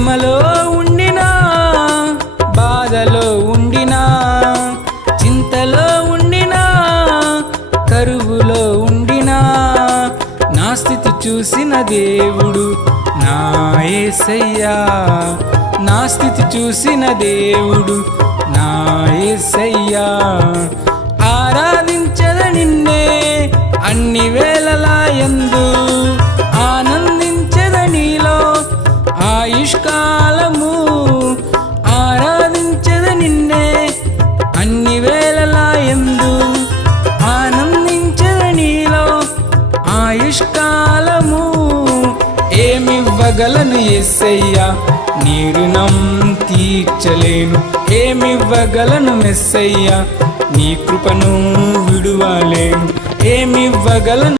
శ్రమలో ఉండినా, బాధలో ఉండినా, చింతలో ఉండినా, కరువులో ఉండినా, నా స్థితి చూసిన దేవుడు నా యేసయ్యా. నా స్థితి చూసిన దేవుడు నా యేసయ్యా. ఆరాధించద నిన్నే అన్ని వేళలా యందు, ఆనందించద నీలో ఆయుష్కాలము. ఆరాధించద నిన్నే అన్ని వేళలా యందు, ఆనందించద నీలో ఆయుష్కాలము. ఏమివ్వగలను యేసయ్యా, నీ రుణం తీర్చలేను. ఏమివ్వగలను మెస్సయ్యా, నీ కృపను విడువలేను. ఏమివ్వగలను